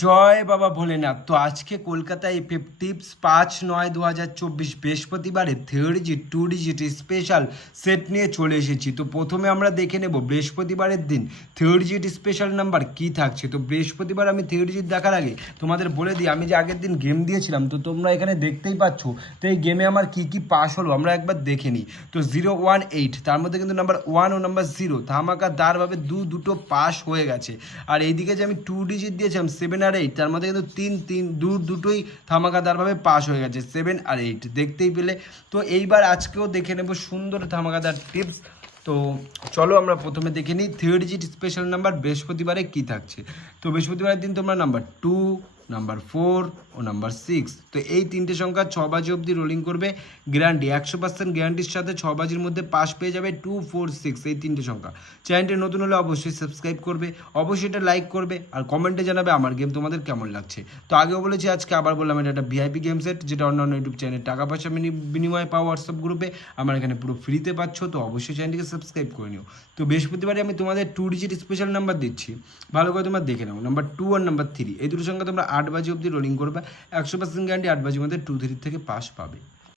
জয় বাবা ভোলেনাথ। তো আজকে কলকাতায় টিপস 5/9/2024 বৃহস্পতিবারে 3G 2 ডিজিট স্পেশাল সেট নিয়ে চলে এসেছি। তো প্রথমে আমরা দেখে নেব বৃহস্পতিবারের দিন 3G স্পেশাল নাম্বার কি থাকছে। তো বৃহস্পতিবার আমি 3G দেখার আগে তোমাদের বলে দিই, আমি যে আগের দিন গেম দিয়েছিলাম তো তোমরা এখানে দেখতেই পাচ্ছ। তো এই গেমে আমার কি কি পাস হলো আমরা একবার দেখে নিই। তো 018 তার মধ্যে কিন্তু নাম্বার 1 ও নাম্বার 0 ধামাকাদারভাবে দুটো পাস হয়ে গেছে। আর এইদিকে যে আমি 2 ডিজিট দিয়েছিলাম 7 আর 8 তার মধ্যে কিন্তু তিন দুটোই ধামাকাদারভাবে পাস হয়ে গেছে, 7 আর 8 দেখতেই পেলে। তো এইবার আজকেও দেখে নেব সুন্দর ধামাকাদার টিপস। তো চলো আমরা প্রথমে দেখে নিই 3 ডিজিট স্পেশাল নাম্বার বৃহস্পতিবারে কি থাকছে। তো বৃহস্পতিবারের দিন তোমরা নাম্বার 2, নাম্বার 4 ও নাম্বার 6, তো এই তিনটে সংখ্যা 6 বাজি অবধি রোলিং করবে। গ্যারান্টি 100% গ্যারান্টির সাথে 6 বাজির মধ্যে পাস পেয়ে যাবে 2, 4, 6 এই তিনটে সংখ্যা। চ্যানেলটি নতুন হলে অবশ্যই সাবস্ক্রাইব করবে, অবশ্যই এটা লাইক করবে আর কমেন্টে জানাবে আমার গেম তোমাদের কেমন লাগছে। তো আগেও বলেছি আজকে আবার বললাম, এটা একটা ভিআইপি গেম সেট যেটা অন্যান্য ইউটিউব চ্যানেলে টাকা পয়সা বিনিময়ে পাওয়া হোয়াটসঅ্যাপ গ্রুপে আমার এখানে পুরো ফ্রিতে পাচ্ছ। তো অবশ্যই চ্যানেলটিকে সাবস্ক্রাইব করে নিও। তো বৃহস্পতিবারে আমি তোমাদের 2 ডিজিট স্পেশাল নাম্বার দিচ্ছি, ভালো করে তোমরা দেখে নাও। নাম্বার 2 আর নাম্বার 3 এই দুটো সংখ্যা তোমরা 8 বাজি অবধি রোলিং করবে, 100% গ্যারান্টি 8 বাজির মধ্যে 2, 3 থেকে পাস পাবে।